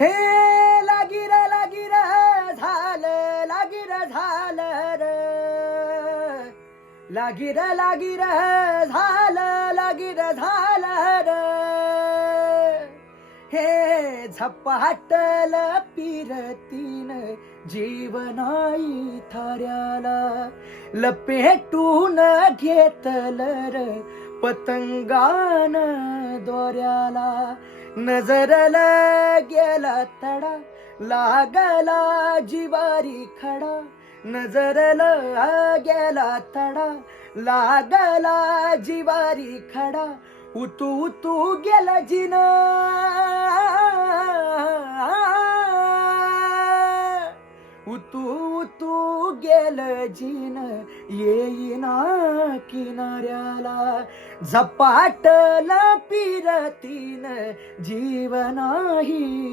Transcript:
हे लागी र झालं झालं र लागी र झालं र हे झपाटल पिरतीन जीवनाई थाऱ्याला लपेटून घेतल र पतंगान दोऱ्याला नजरल गेला तडा लागला जिवारी खडा नजरल गेला तडा लागला जिवारी खडा उतू उतू गेला जिना उतू उतू गेल जिन येईना किनाऱ्याला झपाटला पिरतीन जीवनाही